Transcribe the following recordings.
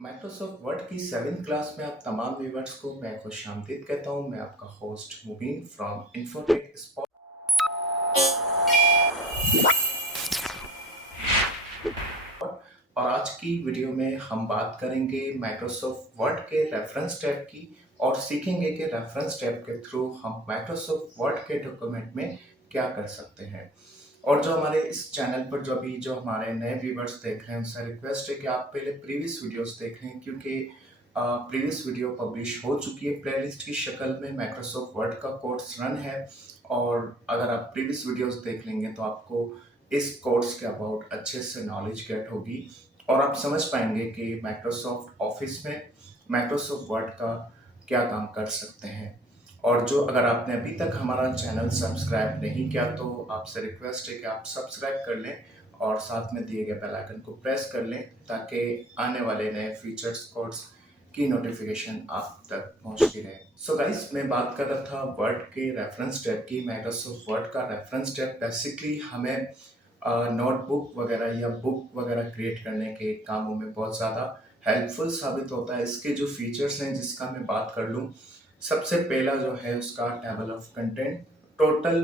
Microsoft word की 7th class में आप तमाम व्यूअर्स को मैं खुश आमदीद कहता हूँ। मैं आपका host Mubeen from infotech spot. और आज की वीडियो में हम बात करेंगे माइक्रोसॉफ्ट वर्ड के रेफरेंस टैब की और सीखेंगे कि रेफरेंस टैब के थ्रू हम माइक्रोसॉफ्ट वर्ड के डॉक्यूमेंट में क्या कर सकते हैं। और जो हमारे इस चैनल पर जो हमारे नए व्यूवर्स देख रहे हैं उनसे रिक्वेस्ट है कि आप पहले प्रीवियस वीडियोस देख लें, क्योंकि प्रीवियस वीडियो पब्लिश हो चुकी है प्लेलिस्ट की शक्ल में। माइक्रोसॉफ्ट वर्ड का कोर्स रन है और अगर आप प्रीवियस वीडियोस देख लेंगे तो आपको इस कोर्स के अबाउट अच्छे से नॉलेज गेट होगी और आप समझ पाएंगे कि माइक्रोसॉफ्ट ऑफिस में माइक्रोसॉफ्ट वर्ड का क्या काम कर सकते हैं। और जो अगर आपने अभी तक हमारा चैनल सब्सक्राइब नहीं किया तो आपसे रिक्वेस्ट है कि आप सब्सक्राइब कर लें और साथ में दिए गए बेल आइकन को प्रेस कर लें ताकि आने वाले नए फीचर्स कोर्स की नोटिफिकेशन आप तक पहुंचती रहे। सो गाइस, मैं बात कर रहा था वर्ड के रेफरेंस टैब की। माइक्रोसॉफ्ट वर्ड का रेफरेंस टैब बेसिकली हमें नोटबुक वगैरह या बुक वगैरह क्रिएट करने के कामों में बहुत ज़्यादा हेल्पफुल साबित होता है। इसके जो फीचर्स हैं जिसका मैं बात कर लूँ, सबसे पहला जो है उसका table of content. Total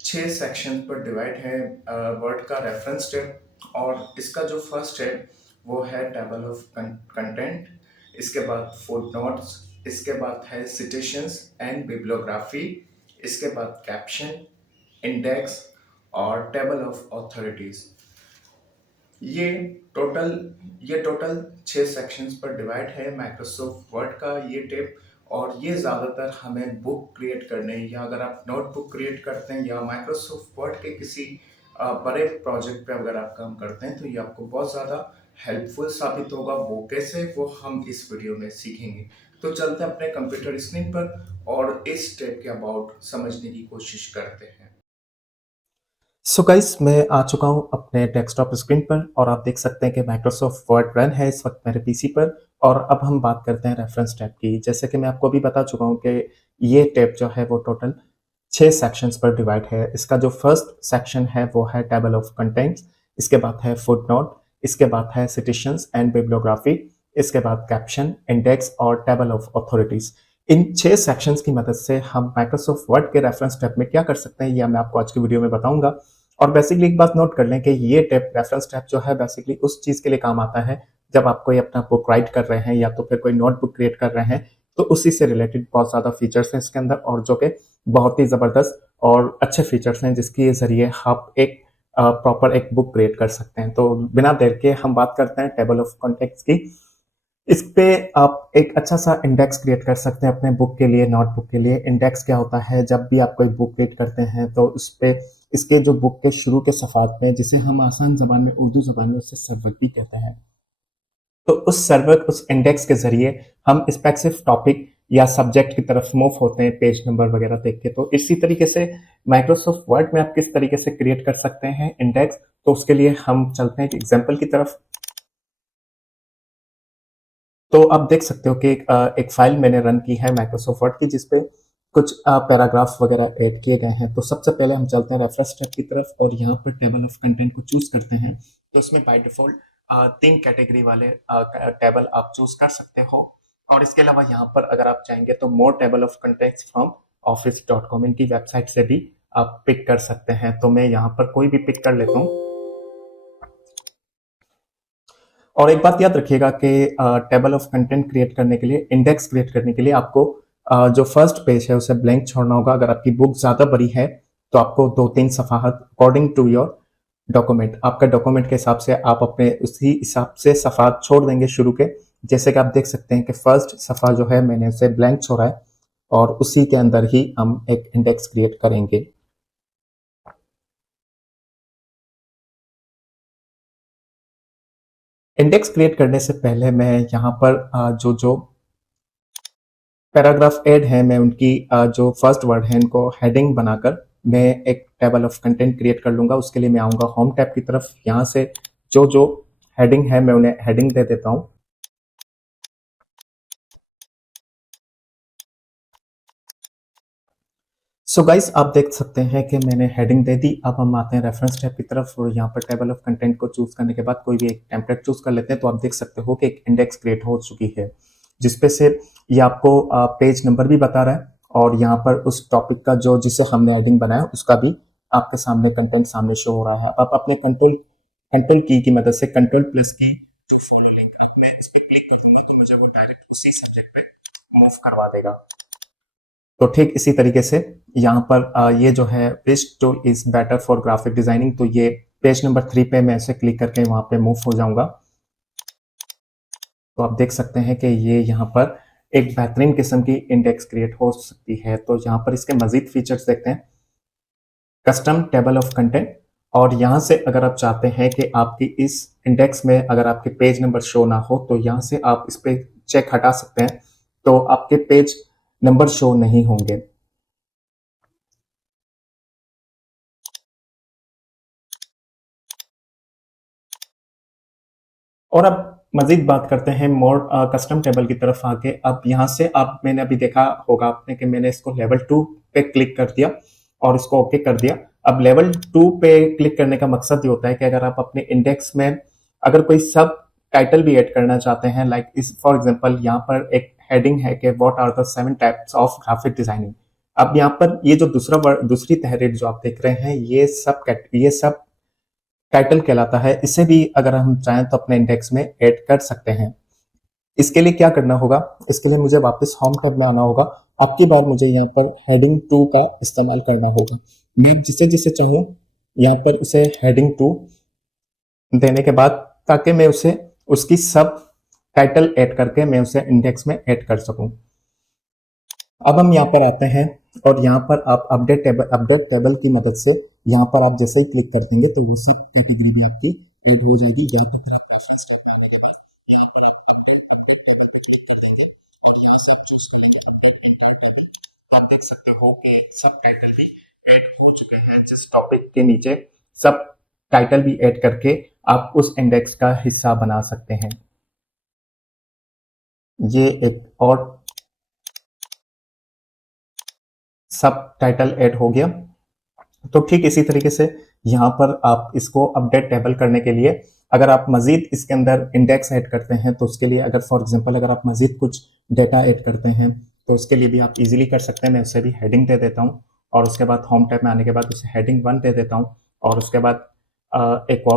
6 section पर डिवाइड है वर्ड का रेफरेंस टैब। और इसका जो फर्स्ट है वो है टेबल ऑफ कंटेंट, इसके बाद फुट नोट्स, इसके बाद है सिटेशंस एंड बिब्लियोग्राफी, इसके बाद कैप्शन, इंडेक्स और टेबल ऑफ ऑथोरिटीज। ये टोटल ये टोटल 6 सेक्शंस पर डिवाइड है माइक्रोसॉफ्ट वर्ड का ये टेप। और ये ज़्यादातर हमें बुक क्रिएट करने या अगर आप नोटबुक क्रिएट करते हैं या माइक्रोसॉफ्ट वर्ड के किसी बड़े प्रोजेक्ट पे अगर आप काम करते हैं तो ये आपको बहुत ज़्यादा हेल्पफुल साबित होगा। वो कैसे, वो हम इस वीडियो में सीखेंगे। तो चलते हैं अपने कंप्यूटर स्क्रीन पर और इस टेप के अबाउट समझने की कोशिश करते हैं। सो गाइस, मैं आ चुका हूँ अपने डेस्कटॉप स्क्रीन पर और आप देख सकते हैं कि माइक्रोसॉफ्ट वर्ड रन है इस वक्त मेरे पीसी पर। और अब हम बात करते हैं रेफरेंस टैब की। जैसे कि मैं आपको अभी बता चुका हूँ कि ये टैब जो है वो टोटल 6 सेक्शंस पर डिवाइड है। इसका जो फर्स्ट सेक्शन है वो है टेबल ऑफ कंटेंट्स, इसके बाद है फुटनोट, इसके बाद है सिटेशंस एंड बिब्लियोग्राफी, इसके बाद कैप्शन, इंडेक्स और table of authorities. In 6 sections की मदद से हम माइक्रोसॉफ्ट वर्ड के रेफरेंस टैब में क्या कर सकते हैं, यह मैं आपको आज की वीडियो में बताऊंगा। और बेसिकली एक बात नोट कर लें कि ये टैब, रेफरेंस टैब जो है, बेसिकली उस चीज के लिए काम आता है जब आप कोई अपना बुक राइट कर रहे हैं या तो फिर कोई नोटबुक क्रिएट कर रहे हैं, तो उसी से रिलेटेड बहुत ज्यादा फीचर्स हैं इसके अंदर और जो कि बहुत ही जबरदस्त और अच्छे फीचर्स हैं जिसके जरिए आप एक प्रॉपर एक बुक क्रिएट कर सकते हैं। तो बिना देर के हम बात करते हैं टेबल ऑफ कॉन्टेक्ट्स की। इस पे आप एक अच्छा सा इंडेक्स क्रिएट कर सकते हैं अपने बुक के लिए, नोटबुक के लिए। इंडेक्स क्या होता है, जब भी आप कोई बुक क्रिएट करते हैं तो उस पे इसके जो बुक के शुरू के सफ़ात में, जिसे हम आसान ज़बान में, उर्दू ज़बान में उसे सर्वक भी कहते हैं, तो उस सर्वक, उस इंडेक्स के ज़रिए हम स्पेसिफिक टॉपिक या सब्जेक्ट की तरफ मूव होते हैं पेज नंबर वगैरह देख के। तो इसी तरीके से माइक्रोसॉफ्ट वर्ड में आप किस तरीके से क्रिएट कर सकते हैं इंडेक्स, तो उसके लिए हम चलते हैं एक एग्जाम्पल की तरफ। तो आप देख सकते हो कि एक फाइल मैंने रन की है माइक्रोसॉफ्ट वर्ड की जिसपे कुछ पैराग्राफ वगैरह ऐड किए गए हैं। तो सबसे पहले हम चलते हैं रेफरेंस टैब की तरफ और यहाँ पर टेबल ऑफ कंटेंट को चूज करते हैं। तो इसमें बाय डिफॉल्ट 3 कैटेगरी वाले टेबल आप चूज कर सकते हो। और इसके अलावा यहाँ पर अगर आप चाहेंगे तो more table of contents from office.com, इनकी वेबसाइट से भी आप पिक कर सकते हैं। तो मैं यहाँ पर कोई भी पिक कर लेता हूँ। और एक बात याद रखिएगा कि टेबल ऑफ कंटेंट क्रिएट करने के लिए, इंडेक्स क्रिएट करने के लिए आपको जो फर्स्ट पेज है उसे ब्लैंक छोड़ना होगा। अगर आपकी बुक ज्यादा बड़ी है तो आपको 2-3 सफाहत, अकॉर्डिंग टू योर डॉक्यूमेंट, आपका डॉक्यूमेंट के हिसाब से आप अपने उसी हिसाब से सफाहत छोड़ देंगे शुरू के। जैसे कि आप देख सकते हैं कि फर्स्ट सफा जो है मैंने उसे ब्लैंक छोड़ा है और उसी के अंदर ही हम एक इंडेक्स क्रिएट करेंगे। इंडेक्स क्रिएट करने से पहले मैं यहाँ पर जो जो पैराग्राफ ऐड है, मैं उनकी जो फर्स्ट वर्ड है इनको हेडिंग बनाकर मैं एक टेबल ऑफ कंटेंट क्रिएट कर लूंगा। उसके लिए मैं आऊंगा होम टैब की तरफ। यहाँ से जो जो हेडिंग है मैं उन्हें हेडिंग दे देता हूँ। सो गाइस आप देख सकते हैं कि मैंने हेडिंग दे दी। अब हम आते हैं रेफरेंस टैब की तरफ और यहाँ पर टेबल ऑफ कंटेंट को चूज करने के बाद कोई भी एक टेम्पलेट चूज कर लेते हैं। तो आप देख सकते हो कि एक इंडेक्स क्रिएट हो चुकी है जिसपे से ये आपको पेज नंबर भी बता रहा है और यहाँ पर उस टॉपिक का जो जिसे हमने हेडिंग बनाया उसका भी आपके सामने कंटेंट सामने शो हो रहा है। आप अपने कंट्रोल की मदद से कंट्रोल प्लस की जो फॉलो लिंक अब मैं इस पर क्लिक कर दूंगा तो मुझे वो डायरेक्ट उसी सब्जेक्ट पे मूव करवा देगा। तो ठीक इसी तरीके से यहाँ पर ये जो है this tool is better for graphic designing, तो ये पेज नंबर 3 पे मैं ऐसे क्लिक करके वहां पे मूव हो जाऊंगा। तो आप देख सकते हैं कि ये यहाँ पर एक बेहतरीन किस्म की इंडेक्स क्रिएट हो सकती है। तो यहाँ पर इसके मजीद फीचर्स देखते हैं, कस्टम टेबल ऑफ कंटेंट। और यहाँ से अगर आप चाहते हैं कि आपकी इस इंडेक्स में अगर आपके पेज नंबर शो ना हो तो यहाँ से आप इस पे चेक हटा सकते हैं, तो आपके पेज नंबर शो नहीं होंगे। और अब मजीद बात करते हैं मोर कस्टम टेबल की तरफ आके। अब यहाँ से आप मैंने अभी देखा होगा आपने कि मैंने इसको लेवल 2 पे क्लिक कर दिया और इसको ओके कर दिया। अब लेवल 2 पे क्लिक करने का मकसद ये होता है कि अगर आप अपने इंडेक्स में अगर कोई सब टाइटल भी ऐड करना चाहते हैं, लाइक इस फॉर एग्जांपल यहाँ पर एक हेडिंग है कि what are the 7 types of graphic designing. अब यहाँ पर ये जो दूसरी तहरीर जो आप देख रहे हैं ये सब टाइटल कहलाता है। इसे भी अगर हम चाहें तो अपने इंडेक्स में ऐड कर सकते हैं। इसके लिए क्या करना होगा, इसके लिए मुझे वापस होम टैब में आना होगा। अब की बार मुझे यहाँ पर हेडिंग 2 का इस्तेमाल करना होगा। मैं जिसे जिसे चाहूँ यहाँ पर उसे हेडिंग 2 देने के बाद ताकि मैं उसे उसकी सब टाइटल ऐड करके मैं उसे इंडेक्स में ऐड कर सकूं। अब हम यहाँ पर आते हैं और यहाँ पर आप अपडेट टेबल की मदद से यहाँ पर आप जैसे ही क्लिक कर देंगे तो वो सब कैटेगरी भी आपकी ऐड हो जाएगी। जहाँ तक आप आप देख सकते हो कि सब टाइटल भी ऐड हो चुके हैं। जिस टॉपिक के नीचे सब टाइटल भी ऐड करके आप उस इंडेक्स का हिस्सा बना सकते हैं। ये एक और सब टाइटल ऐड हो गया। तो ठीक इसी तरीके से यहाँ पर आप इसको अपडेट टेबल करने के लिए अगर आप मजीद इसके अंदर इंडेक्स ऐड करते हैं तो उसके लिए अगर फॉर एग्जांपल अगर आप मजीद कुछ डेटा ऐड करते हैं तो उसके लिए भी आप इजीली कर सकते हैं। मैं उसे भी हेडिंग दे देता हूँ और उसके बाद होम टैब में आने के बाद उसे हेडिंग 1 दे देता हूँ और उसके बाद एक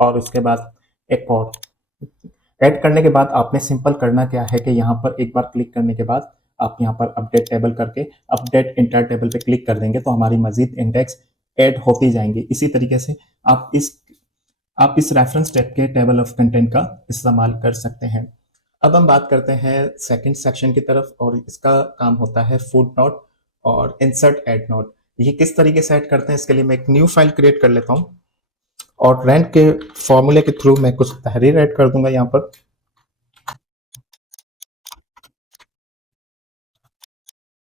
और उसके बाद एक और। ऐड करने के बाद आपने सिंपल करना क्या है कि यहाँ पर एक बार क्लिक करने के बाद आप यहाँ पर अपडेट टेबल करके अपडेट इंटर टेबल पे क्लिक कर देंगे तो हमारी मजीद इंडेक्स ऐड होती जाएंगे। इसी तरीके से आप इस रेफरेंस टैब के टेबल ऑफ कंटेंट का इस्तेमाल कर सकते हैं। अब हम बात करते हैं सेकंड सेक्शन की तरफ और इसका काम होता है फुट नोट और इंसर्ट एड नोट। ये किस तरीके से ऐड करते हैं, इसके लिए मैं एक न्यू फाइल क्रिएट कर लेता हूँ और रैंक के फॉर्मूले के थ्रू मैं कुछ तहरीर ऐड कर दूंगा यहाँ पर।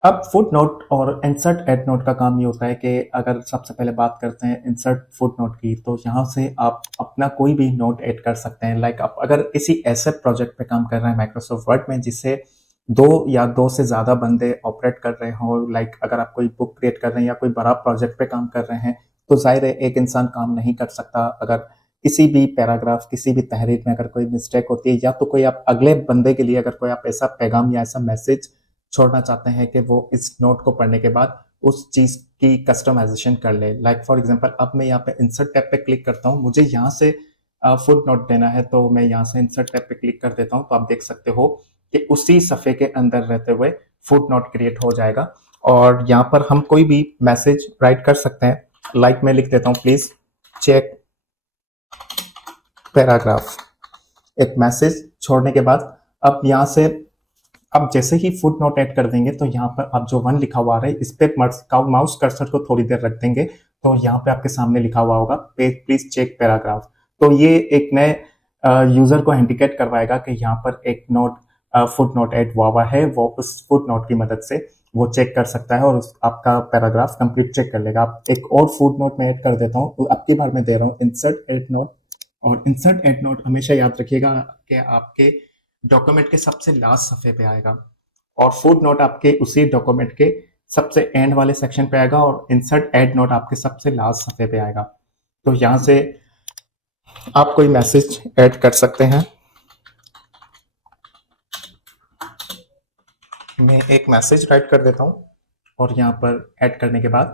अब फुट नोट और इंसर्ट एड नोट का काम ये होता है कि अगर सबसे पहले बात करते हैं इंसर्ट फुट नोट की, तो यहाँ से आप अपना कोई भी नोट ऐड कर सकते हैं। लाइक आप अगर किसी ऐसे प्रोजेक्ट पे काम कर रहे हैं माइक्रोसॉफ्ट वर्ड में जिससे दो से ज्यादा बंदे ऑपरेट कर रहे हो, लाइक अगर आप कोई बुक क्रिएट कर रहे हैं या कोई बड़ा प्रोजेक्ट पे काम कर रहे हैं तो जाहिर है एक इंसान काम नहीं कर सकता। अगर किसी भी पैराग्राफ किसी भी तहरीर में अगर कोई मिस्टेक होती है या तो कोई आप अगले बंदे के लिए अगर कोई आप ऐसा पैगाम या ऐसा मैसेज छोड़ना चाहते हैं कि वो इस नोट को पढ़ने के बाद उस चीज की कस्टमाइजेशन कर ले। लाइक फॉर एग्जांपल अब मैं यहाँ पे इंसर्ट टैब पे क्लिक करता हूँ, मुझे यहाँ से फुट नोट देना है तो मैं यहाँ से इंसर्ट टैब पे क्लिक कर देता हूँ तो आप देख सकते हो कि उसी सफ़े के अंदर रहते हुए फुट नोट क्रिएट हो जाएगा। और यहाँ पर हम कोई भी मैसेज राइट कर सकते हैं। लाइक मैं लिख देता हूँ प्लीज चेक पैराग्राफ, एक मैसेज छोड़ने के बाद अब यहाँ से अब जैसे ही फुट नोट ऐड कर देंगे तो यहाँ पर अब जो 1 लिखा हुआ है इस पे माउस कर्सर को थोड़ी देर रख देंगे तो यहाँ पे आपके सामने लिखा हुआ होगा प्लीज चेक पैराग्राफ। तो ये एक नए यूजर को इंडिकेट करवाएगा कि यहाँ पर एक नोट फुट नोट ऐड हुआ है, वो उस फुट नोट की मदद से वो चेक कर सकता है और आपका पैराग्राफ कंप्लीट चेक कर लेगा। आप एक और फुट नोट में ऐड कर देता हूँ, तो अब की बार मैं दे रहा हूँ इंसर्ट एड नोट। और इंसर्ट एड नोट हमेशा याद रखिएगा कि आपके डॉक्यूमेंट के सबसे लास्ट सफ़े पे आएगा और फुट नोट आपके उसी डॉक्यूमेंट के सबसे एंड वाले सेक्शन पे आएगा और इंसर्ट एड नोट आपके सबसे लास्ट सफ़े पे आएगा। तो यहाँ से आप कोई मैसेज ऐड कर सकते हैं। मैं एक मैसेज राइट कर देता हूँ और यहाँ पर ऐड करने के बाद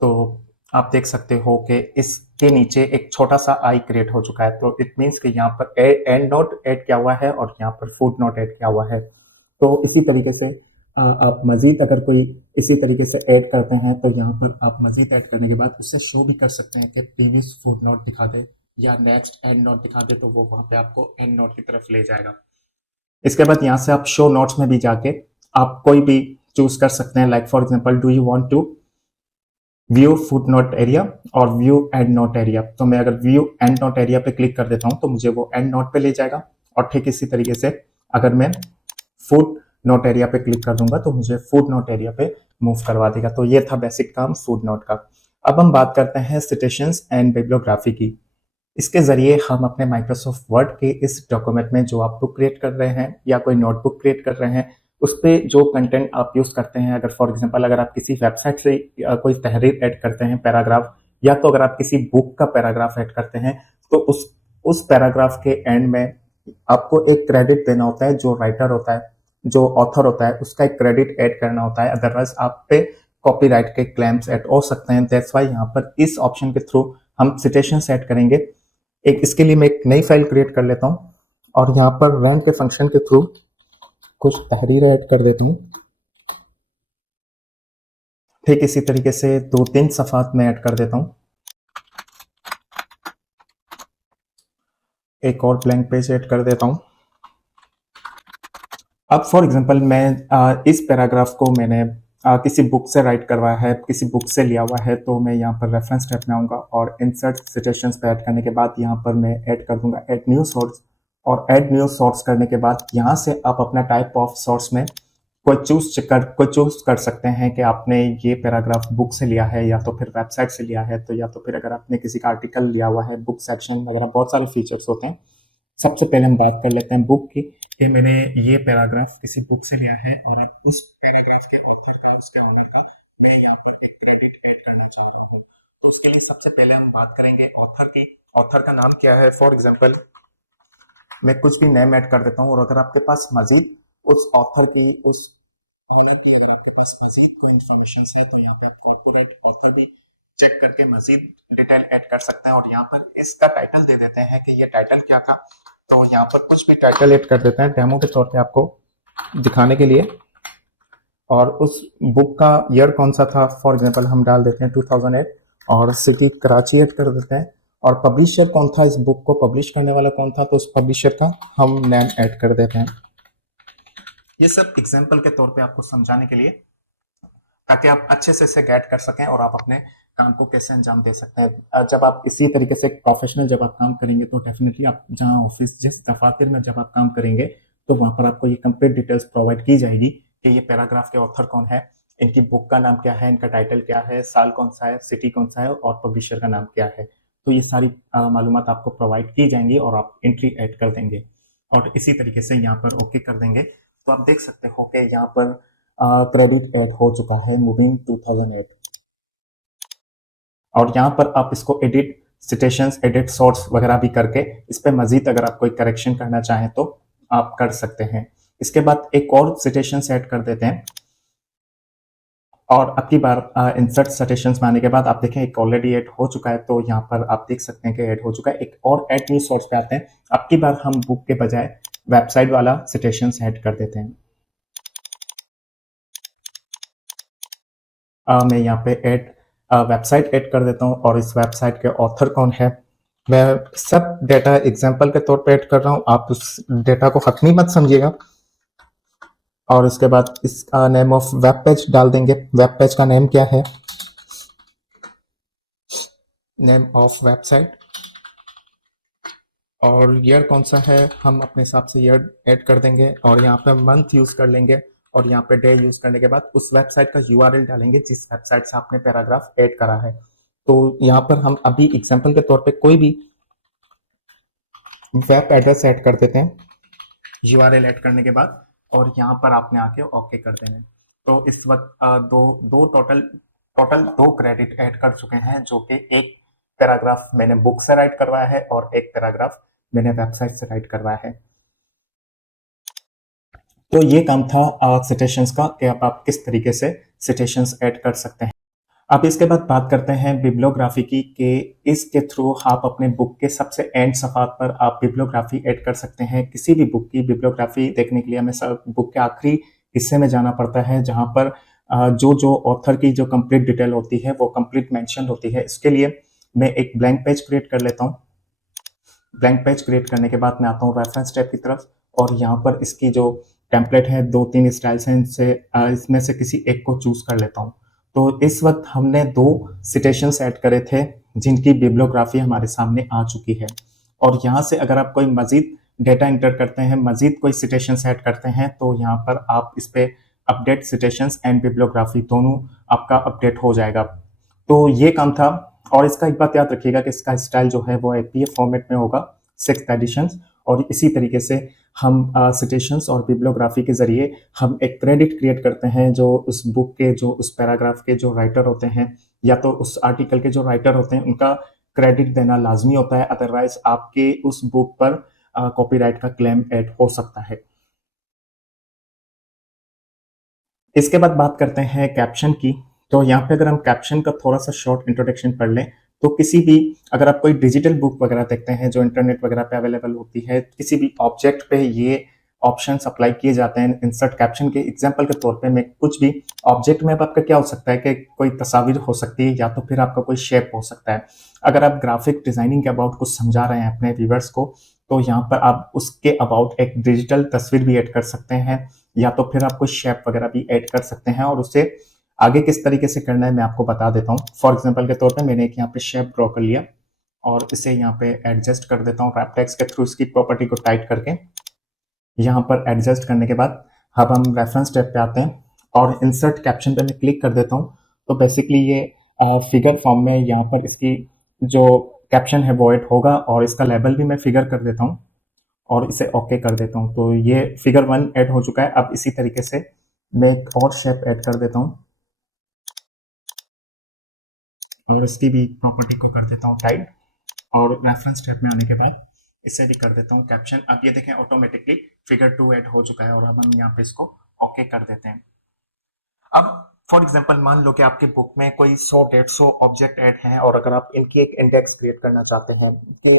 तो आप देख सकते हो कि इसके नीचे एक छोटा सा आई क्रिएट हो चुका है। तो इट मीन्स कि यहाँ पर एंड नोट ऐड किया हुआ है और यहाँ पर फुट नोट ऐड किया हुआ है। तो इसी तरीके से आप मजीद अगर कोई इसी तरीके से ऐड करते हैं तो यहाँ पर आप मजीद ऐड करने के बाद उससे शो भी कर सकते हैं कि प्रीवियस फुट नोट दिखा दे या नेक्स्ट एंड नोट दिखा दे, तो वो वहाँ पे आपको एंड नोट की तरफ ले जाएगा। इसके बाद यहाँ से आप शो नोट्स में भी जाके आप कोई भी चूज कर सकते हैं। Like for example, do you want to view footnote area और व्यू एंड नोट एरिया। तो मैं अगर व्यू एंड नोट एरिया पे क्लिक कर देता हूँ तो मुझे वो एंड नोट पे ले जाएगा। और ठीक इसी तरीके से अगर मैं फुट नोट एरिया पे क्लिक कर दूंगा तो मुझे फुट नोट एरिया पे मूव करवा देगा। तो ये था बेसिक काम फुट नोट का। अब हम बात करते हैं सिटेशंस एंड बिब्लियोग्राफी की। इसके जरिए हम अपने माइक्रोसॉफ्ट वर्ड के इस डॉक्यूमेंट में जो आप बुक क्रिएट कर रहे हैं या कोई नोटबुक क्रिएट कर रहे हैं, उस पे जो कंटेंट आप यूज करते हैं, अगर फॉर एग्जांपल अगर आप किसी वेबसाइट से कोई तहरीर ऐड करते हैं, पैराग्राफ, या तो अगर आप किसी बुक का पैराग्राफ ऐड करते हैं तो उस पैराग्राफ के एंड में आपको एक क्रेडिट देना होता है। जो राइटर होता है, जो ऑथर होता है, उसका एक क्रेडिट ऐड करना होता है, अदरवाइज आप पे कॉपीराइट के क्लेम्स ऐड हो सकते हैं। दैट्स वाई यहाँ पर इस ऑप्शन के थ्रू हम सिटेशन ऐड करेंगे। एक इसके लिए मैं एक नई फाइल क्रिएट कर लेता हूँ और यहाँ पर रैंड के फंक्शन के थ्रू कुछ तहरीर ऐड कर देता हूँ। ठीक इसी तरीके से 2-3 सफ़ात में ऐड कर देता हूँ। एक और ब्लैंक पेज ऐड कर देता हूँ। अब फॉर एग्जांपल मैं इस पैराग्राफ को मैंने किसी बुक से राइट करवाया है, किसी बुक से लिया हुआ है, तो मैं यहाँ पर रेफरेंस टैब में आऊँगा और इंसर्ट सिटेशंस पे ऐड करने के बाद यहाँ पर मैं ऐड कर दूंगा ऐड न्यू सोर्स। और ऐड न्यू सोर्स करने के बाद यहाँ से आप अपना टाइप ऑफ सोर्स में कोई चूज कर सकते हैं कि आपने ये पैराग्राफ बुक से लिया है या तो फिर वेबसाइट से लिया है, तो या तो फिर अगर आपने किसी का आर्टिकल लिया हुआ है, बुक सेक्शन वगैरह बहुत सारे फीचर्स होते हैं। सबसे पहले हम बात कर लेते हैं बुक की, कि मैंने ये पैराग्राफ किसी बुक से लिया है और अब उस पैराग्राफ के ऑथर का, उसके ओनर का मैं यहाँ पर एक क्रेडिट ऐड करना चाह रहा हूँ। तो उसके लिए सबसे पहले हम बात करेंगे ऑथर की। ऑथर का नाम क्या है? फॉर एग्जाम्पल मैं कुछ भी नेम ऐड कर देता हूँ और अगर आपके पास मजीद उस ऑथर की, उस ऑनर की अगर आपके पास मजीद कोई इन्फॉर्मेशन है तो यहाँ पे आप कॉर्पोरेट ऑथर भी चेक करके मजीद डिटेल ऐड कर सकते हैं। और यहाँ पर इसका टाइटल दे देते हैं कि ये टाइटल क्या था। तो यहाँ पर कुछ भी टाइटल ऐड कर देते हैं डेमो के तौर पे आपको दिखाने के लिए। और उस बुक का ईयर कौन सा था, फॉर एग्जांपल हम डाल देते हैं 2008 और सिटी कराची ऐड कर देते हैं। और पब्लिशर कौन था, इस बुक को पब्लिश करने वाला कौन था, तो उस पब्लिशर का हम नेम ऐड कर देते हैं। ये सब एग्जाम्पल के तौर पे आपको समझाने के लिए, ताकि आप अच्छे से इसे गैट कर सकें और आप अपने काम को कैसे अंजाम दे सकते हैं। जब आप इसी तरीके से प्रोफेशनल जब आप काम करेंगे तो डेफिनेटली आप जहाँ ऑफिस, जिस दफातर में जब आप काम करेंगे तो वहाँ पर आपको ये कंप्लीट डिटेल्स प्रोवाइड की जाएगी कि ये पैराग्राफ के ऑथर कौन है, इनकी बुक का नाम क्या है, इनका टाइटल क्या है, साल कौन सा है, सिटी कौन सा है और पब्लिशर का नाम क्या है। तो ये सारी मालूमात आपको प्रोवाइड की जाएंगी और आप एंट्री ऐड कर देंगे और इसी तरीके से यहाँ पर ओके कर देंगे। तो आप देख सकते हो कि यहाँ पर क्रेडिट ऐड हो चुका है मूविंग 2008। और यहाँ पर आप इसको एडिट सिटेशंस, एडिट सोर्स वगैरह भी करके इस पे मजीद अगर आप कोई करेक्शन करना चाहें तो आप कर सकते हैं। इसके बाद एक और सिटेशन ऐड कर देते हैं और अब की बार इंसर्ट सिटेशंस में आने के बाद आप देखें एक ऑलरेडी ऐड हो चुका है। तो यहाँ पर आप देख सकते हैं कि ऐड हो चुका है। एक और ऐड न्यू सोर्स पे आते हैं। अब की बार हम बुक के बजाय वेबसाइट वाला सिटेशंस ऐड कर देते हैं। मैं यहाँ पे ऐड वेबसाइट ऐड कर देता हूँ और इस वेबसाइट के ऑथर कौन है, मैं सब डेटा एग्जांपल के तौर पे ऐड कर रहा हूँ, आप उस डेटा को हतमी मत समझिएगा। और इसके बाद इसका नेम ऑफ वेब पेज डाल देंगे। वेब पेज का नेम क्या है, नेम ऑफ वेबसाइट। और ईयर कौन सा है, हम अपने हिसाब से ईयर ऐड कर देंगे और यहाँ पे मंथ यूज कर लेंगे और यहाँ पे डे यूज करने के बाद उस वेबसाइट का यूआरएल डालेंगे जिस वेबसाइट से आपने पैराग्राफ ऐड करा है। तो यहाँ पर हम अभी एग्जांपल के तौर पे कोई भी वेब एड्रेस ऐड कर देते हैं यूआरएल ऐड करने के बाद और यहाँ पर आपने आके ओके कर देना है। तो इस वक्त दो दो टोटल टोटल दो क्रेडिट ऐड कर चुके हैं, जो कि एक पैराग्राफ मैंने बुक से राइट करवाया है और एक पैराग्राफ मैंने वेबसाइट से राइट करवाया है। तो ये काम था सिटेशंस का कि आप किस तरीके से सिटेशंस ऐड कर सकते हैं। अब इसके बाद बात करते हैं बिब्लियोग्राफी की, कि इसके थ्रू आप अपने बुक के सबसे एंड सफ़ात पर आप बिब्लियोग्राफी ऐड कर सकते हैं। किसी भी बुक की बिब्लियोग्राफी देखने के लिए हमें सब बुक के आखिरी हिस्से में जाना पड़ता है, जहाँ पर जो ऑथर की जो कंप्लीट डिटेल होती है वो कंप्लीट मेंशन होती है। इसके लिए मैं एक ब्लैंक पेज क्रिएट कर लेता हूँ। ब्लैंक पेज क्रिएट करने के बाद मैं आता हूँ रेफरेंस टैब की तरफ, और यहाँ पर इसकी जो टेम्पलेट है, 2-3 स्टाइल्स हैं, इनसे इसमें से किसी एक को चूज कर लेता हूँ। तो इस वक्त हमने 2 सिटेशंस ऐड करे थे जिनकी बिब्लियोग्राफी हमारे सामने आ चुकी है, और यहाँ से अगर आप कोई मजीद डेटा इंटर करते हैं, मजीद कोई सिटेशंस ऐड करते हैं, तो यहाँ पर आप इस पे अपडेट सिटेशंस एंड बिब्लियोग्राफी दोनों आपका अपडेट हो जाएगा। तो ये काम था। और इसका एक बात याद रखिएगा कि इसका स्टाइल जो है वो एपीएफ फॉर्मेट में होगा, 6th एडिशन। और इसी तरीके से हम सिटेशंस और बिब्लियोग्राफी के जरिए हम एक क्रेडिट क्रिएट करते हैं, जो उस बुक के, जो उस पैराग्राफ के जो राइटर होते हैं, या तो उस आर्टिकल के जो राइटर होते हैं, उनका क्रेडिट देना लाजमी होता है, अदरवाइज आपके उस बुक पर कॉपीराइट का क्लेम ऐड हो सकता है। इसके बाद बात करते हैं कैप्शन की। तो यहाँ पे अगर हम कैप्शन का थोड़ा सा शॉर्ट इंट्रोडक्शन पढ़ लें, तो किसी भी, अगर आप कोई डिजिटल बुक वगैरह देखते हैं जो इंटरनेट वगैरह पे अवेलेबल होती है, किसी भी ऑब्जेक्ट पे ये ऑप्शंस अप्लाई किए जाते हैं इंसर्ट कैप्शन के। एग्जांपल के तौर पे मैं कुछ भी ऑब्जेक्ट में, अब आपका क्या हो सकता है कि कोई तस्वीर हो सकती है, या तो फिर आपका कोई शेप हो सकता है। अगर आप ग्राफिक डिजाइनिंग के अबाउट कुछ समझा रहे हैं अपने व्यूवर्स को, तो यहाँ पर आप उसके अबाउट एक डिजिटल तस्वीर भी ऐड कर सकते हैं, या तो फिर आप कोई शेप वगैरह भी ऐड कर सकते हैं। और उसे आगे किस तरीके से करना है मैं आपको बता देता हूँ। फॉर एग्जाम्पल के तौर पे मैंने एक यहाँ पे शेप ड्रॉ कर लिया, और इसे यहाँ पे एडजस्ट कर देता हूँ रैप टेक्स्ट के थ्रू, इसकी प्रॉपर्टी को टाइट करके। यहाँ पर एडजस्ट करने के बाद अब हम रेफरेंस टैब पे आते हैं, और इंसर्ट कैप्शन पे मैं क्लिक कर देता हूँ। तो बेसिकली ये फिगर फॉर्म में यहाँ पर इसकी जो कैप्शन है वो ऐड होगा, और इसका लेवल भी मैं फिगर कर देता हूँ, और इसे ओके कर देता हूँ। तो ये फिगर 1 ऐड हो चुका है। अब इसी तरीके से मैं एक और शेप ऐड कर देता हूँ, और इसकी भी प्रॉपर्टी को कर देता हूँ टाइप, और रेफरेंस टैब में आने के बाद इसे भी कर देता हूँ कैप्शन। अब ये देखें ऑटोमेटिकली फिगर 2 ऐड हो चुका है, और अब हम यहाँ पे इसको ओके कर देते हैं। अब फॉर एग्जांपल मान लो कि आपकी बुक में कोई 100-150 ऑब्जेक्ट ऐड हैं, और अगर आप इनकी एक इंडेक्स क्रिएट करना चाहते हैं, तो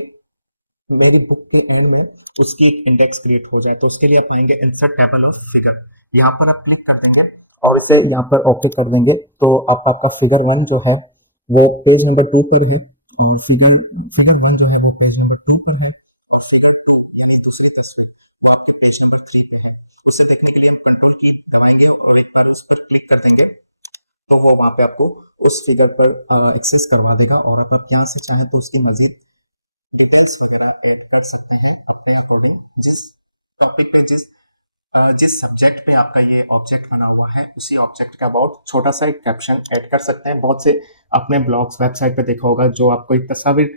मेरी बुक के एंड में उसकी एक इंडेक्स क्रिएट हो जाए, तो उसके लिए आप आएंगे इंसर्ट टेबल ऑफ फिगर, यहाँ पर आप क्लिक कर देंगे, और इसे यहाँ पर ओके कर देंगे। तो आपका फिगर 1 जो है वो पेज नंबर 2 पर है, फिगर फिगर 1 जो है वो पेज नंबर 2 पर है, और फिगर 2 यानी दूसरी तस्वीर वो आपके पेज नंबर 3 पे है। उसे देखने के लिए हम कंट्रोल की दबाएंगे और एक बार उस पर क्लिक कर देंगे, तो वो वहाँ पे आपको उस फिगर पर एक्सेस करवा देगा, और आप यहाँ से चाहें तो उसकी मजीद डिटेल्स वगैरह ऐड कर सकते हैं अपने अकॉर्डिंग, जिस टॉपिक पे, जिस सब्जेक्ट पे आपका ये ऑब्जेक्ट बना हुआ है, उसी ऑब्जेक्ट का अबाउट छोटा सा एक कैप्शन ऐड कर सकते हैं। बहुत से आपने ब्लॉग्स वेबसाइट पे देखा होगा, जो आपको एक तस्वीर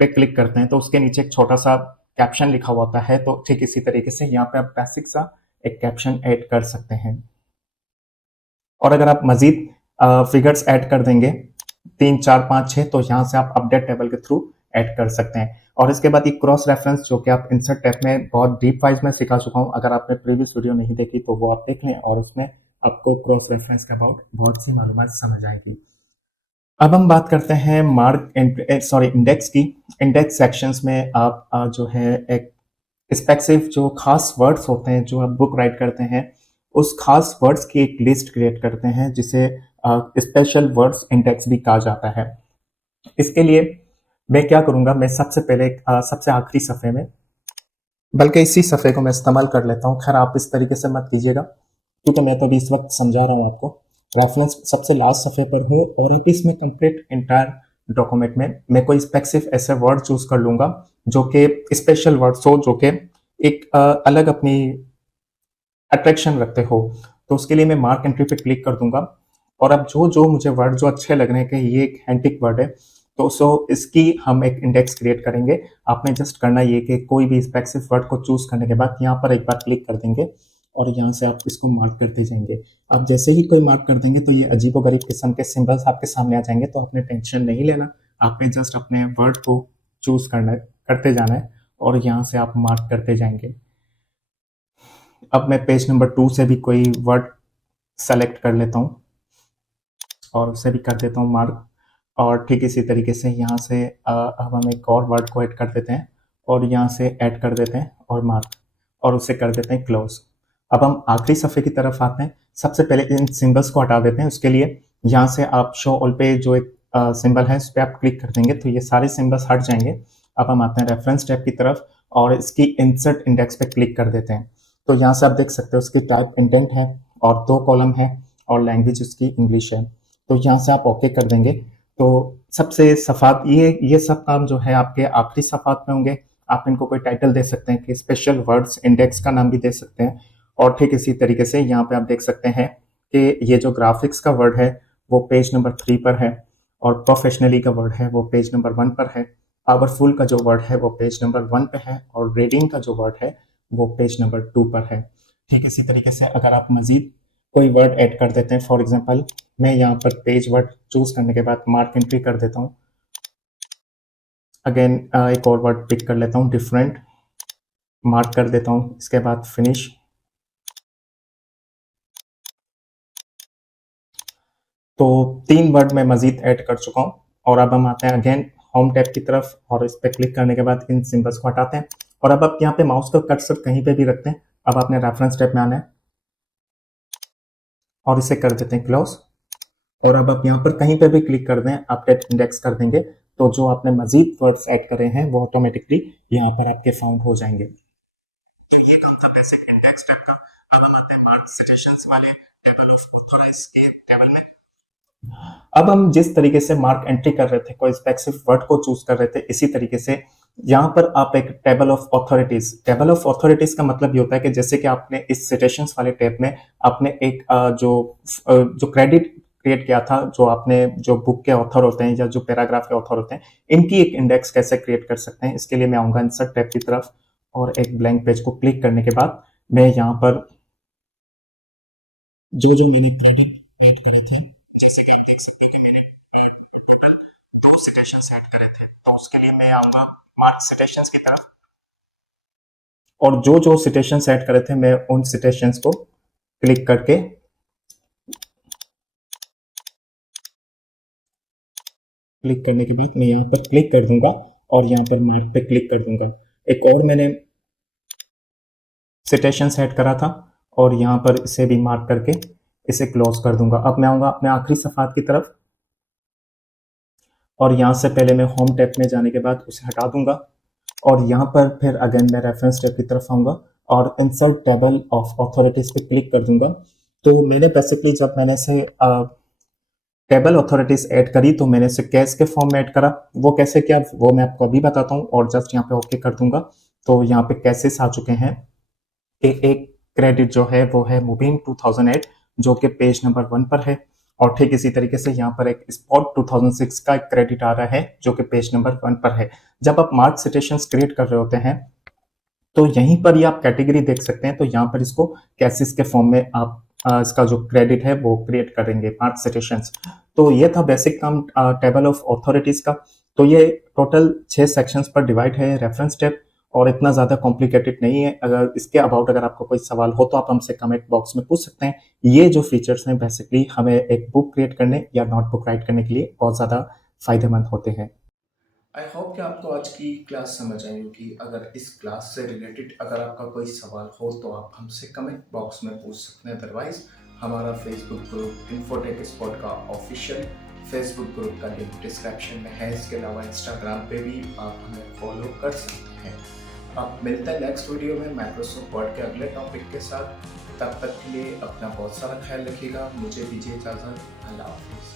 पे क्लिक करते हैं तो उसके नीचे एक छोटा सा कैप्शन लिखा हुआ होता है, तो ठीक इसी तरीके से यहाँ पे आप बेसिक सा एक कैप्शन ऐड कर सकते हैं। और अगर आप मजीद फिगर्स ऐड कर देंगे 3, 4, 5, 6, तो यहाँ से आप अपडेट टेबल के थ्रू ऐड कर सकते हैं। और इसके बाद ये क्रॉस रेफरेंस, जो कि आप इंसर्ट टैब में बहुत डीप वाइज में सिखा चुका हूँ, अगर आपने प्रीवियस वीडियो नहीं देखी तो वो आप देख लें, और उसमें आपको क्रॉस रेफरेंस के अबाउट बहुत सी मालूमात समझ आएगी। अब हम बात करते हैं इंडेक्स की। इंडेक्स सेक्शंस में आप जो है एक स्पेसिफिक जो खास वर्ड्स होते हैं, जो आप बुक राइट करते हैं, उस खास वर्ड्स की एक लिस्ट क्रिएट करते हैं, जिसे स्पेशल वर्ड्स इंडेक्स भी कहा जाता है। इसके लिए मैं क्या करूंगा, मैं सबसे पहले सबसे आखिरी सफ़े में, बल्कि इसी सफ़े को मैं इस्तेमाल कर लेता हूँ। खैर आप इस तरीके से मत कीजिएगा, क्योंकि मैं तो अभी इस वक्त समझा रहा हूँ आपको। रेफरेंस सबसे लास्ट सफ़े पर है, और इसमें कंप्लीट इंटायर डॉक्यूमेंट में मैं कोई स्पेसिफिक ऐसे वर्ड चूज कर लूंगा जो कि स्पेशल वर्ड्स हो, जो कि एक अलग अपनी अट्रैक्शन रखते हो। तो उसके लिए मैं मार्क एंट्री पे क्लिक कर दूंगा, और अब जो जो मुझे वर्ड जो अच्छे लग रहे हैं कि ये एक हैंटिक वर्ड है, तो इसकी हम एक इंडेक्स क्रिएट करेंगे। आपने जस्ट करना ये कि कोई भी स्पेसिफिक वर्ड को चूज करने के बाद यहाँ पर एक बार क्लिक कर देंगे, और यहाँ से आप इसको मार्क करते जाएंगे। आप जैसे ही कोई मार्क कर देंगे तो ये अजीबोगरीब किस्म के सिंबल्स आपके सामने आ जाएंगे, तो आपने टेंशन नहीं लेना। आपने जस्ट अपने वर्ड को चूज करना है, करते जाना है और यहाँ से आप मार्क करते जाएंगे। अब मैं पेज नंबर 2 से भी कोई वर्ड सेलेक्ट कर लेता हूँ और उसे भी कर देता हूँ मार्क। और ठीक इसी तरीके से यहाँ से अब हम एक और वर्ड को ऐड कर देते हैं और यहाँ से ऐड कर देते हैं और मार्क, और उसे कर देते हैं क्लोज। अब हम आखिरी सफ़े की तरफ आते हैं। सबसे पहले इन सिंबल्स को हटा देते हैं। उसके लिए यहाँ से आप शो ऑल पे जो एक सिंबल है उस पर आप क्लिक कर देंगे तो ये सारे सिंबल्स हट जाएंगे। अब हम आते हैं रेफरेंस टैब की तरफ और इसकी इंसर्ट इंडेक्स पे क्लिक कर देते हैं। तो यहाँ से आप देख सकते हो उसकी टाइप इंडेंट है और 2 कॉलम है और लैंग्वेज उसकी इंग्लिश है। तो यहाँ से आप ओके कर देंगे तो सबसे सफात ये सब काम जो है आपके आखिरी सफात में होंगे। आप इनको कोई टाइटल दे सकते हैं कि स्पेशल वर्ड्स इंडेक्स का नाम भी दे सकते हैं। और ठीक इसी तरीके से यहाँ पे आप देख सकते हैं कि ये जो ग्राफिक्स का वर्ड है वो पेज नंबर 3 पर है और प्रोफेशनली का वर्ड है वो पेज नंबर 1 पर है। पावरफुल का जो वर्ड है वो पेज नंबर 1 पे है और रीडिंग का जो वर्ड है वो पेज नंबर 2 पर है। ठीक इसी तरीके से अगर आप मजीद कोई वर्ड ऐड कर देते हैं, फॉर एग्जांपल मैं यहाँ पर पेज वर्ड चूज करने के बाद मार्क एंट्री कर देता हूँ। अगेन एक और वर्ड पिक कर लेता हूँ डिफरेंट, मार्क कर देता हूँ, इसके बाद फिनिश। तो 3 वर्ड मैं मजीद ऐड कर चुका हूँ और अब हम आते हैं अगेन होम टैब की तरफ और इस पर क्लिक करने के बाद इन सिंबल्स को हटाते हैं और अब आप यहाँ पे माउस का कर्सर कहीं पे भी रखते हैं। अब आपने रेफरेंस टैब में आना है और इसे कर देते हैं क्लोज। और अब आप यहाँ पर कहीं पे भी क्लिक कर दें, अपडेट इंडेक्स कर देंगे तो जो आपने मजीद वर्ड्स ऐड करे हैं वो ऑटोमेटिकली यहाँ पर आपके फाउंड हो जाएंगे। तो ये काम था बेसिक इंडेक्स टैब का। अब हम आते हैं मार्क सजेशंस वाले टेबल ऑफ ऑथराइज के टेबल में। अब हम जिस तरीके से मार्क एंट्री कर रहे थे, कोई स्पेसिफिक वर्ड को चूज कर रहे थे, इसी तरीके से यहाँ पर आप एक टेबल ऑफ ऑथोरिटीज का मतलब ये होता है कि जैसे कि आपने इस सिटेशंस वाले टैब में आपने एक जो क्रेडिट क्रिएट किया था, जो आपने जो बुक के ऑथर होते हैं या जो पैराग्राफ के ऑथर होते हैं, इनकी एक इंडेक्स कैसे क्रिएट कर सकते हैं। इसके लिए मैं आऊंगा इंसर्ट टैब की तरफ और एक ब्लैंक पेज को क्लिक करने के बाद मैं यहाँ पर जो जो मैंने क्रेडिट ऐड करे थे, जैसे कि आप देख सकते हैं कि मैंने टोटल 2 सिटेशंस ऐड करे थे, तो उसके लिए मैं आऊंगा मार्क सिटेशंस की तरफ और जो जो सिटेशंस ऐड करे थे मैं उन सिटेशंस को क्लिक करके क्लिक करने के बाद मैं यहाँ पर क्लिक कर दूंगा और यहाँ पर मार्क पे क्लिक कर दूंगा। एक और मैंने सिटेशंस ऐड करा था और यहाँ पर इसे भी मार्क करके इसे क्लोज कर दूंगा। अब मैं आऊंगा अपने आखिरी सफात की तरफ और यहाँ से पहले मैं होम टैब में जाने के बाद उसे हटा दूंगा और यहाँ पर फिर अगेन मैं रेफरेंस टैब की तरफ आऊंगा और इंसर्ट टेबल ऑफ ऑथोरिटीज पे क्लिक कर दूंगा। तो मैंने बेसिकली जब मैंने इसे टेबल ऑथोरिटीज ऐड करी तो मैंने इसे कैश के फॉर्म में ऐड करा। वो कैसे किया वो मैं आपको अभी बताता हूँ और जस्ट यहाँ पे ओके कर दूंगा। तो यहाँ पे कैसेस आ चुके हैं कि एक क्रेडिट जो है वो है मूविंग 2008 जो कि पेज नंबर 1 पर है और ठीक इसी तरीके से यहाँ पर एक स्पॉट 2006 का एक क्रेडिट आ रहा है जो कि पेज नंबर 1 पर है। जब आप मार्क सिटेशंस क्रिएट कर रहे होते हैं तो यहीं पर ही आप कैटेगरी देख सकते हैं, तो यहाँ पर इसको कैसेस के फॉर्म में आप इसका जो क्रेडिट है वो क्रिएट करेंगे मार्क सिटेशंस। तो ये था बेसिक काम टेबल ऑफ ऑथोरिटीज का। तो ये टोटल 6 सेक्शंस पर डिवाइड है रेफरेंस टैब और इतना ज़्यादा कॉम्प्लिकेटेड नहीं है। अगर इसके अबाउट अगर आपको कोई सवाल हो तो आप हमसे कमेंट बॉक्स में पूछ सकते हैं। ये जो फीचर्स हैं बेसिकली हमें एक बुक क्रिएट करने या नोटबुक राइट करने के लिए बहुत ज़्यादा फायदेमंद होते हैं। आई होप कि आपको आज की क्लास समझ आई होगी। अगर इस क्लास से रिलेटेड अगर आपका कोई सवाल हो तो आप हमसे कमेंट बॉक्स में पूछ सकते हैं। अदरवाइज हमारा फेसबुक ग्रुप इन्फोटेक स्पॉट का ऑफिशियल फेसबुक ग्रुप का लिंक डिस्क्रिप्शन में है। इसके अलावा इंस्टाग्राम पे भी आप हमें फॉलो कर सकते हैं। अब मिलते हैं नेक्स्ट वीडियो में माइक्रोसॉफ्ट वर्ड के अगले टॉपिक के साथ। तब तक के लिए अपना बहुत सारा ख्याल रखिएगा। मुझे दीजिए इजाज़त। अल्लाह हाफिज़।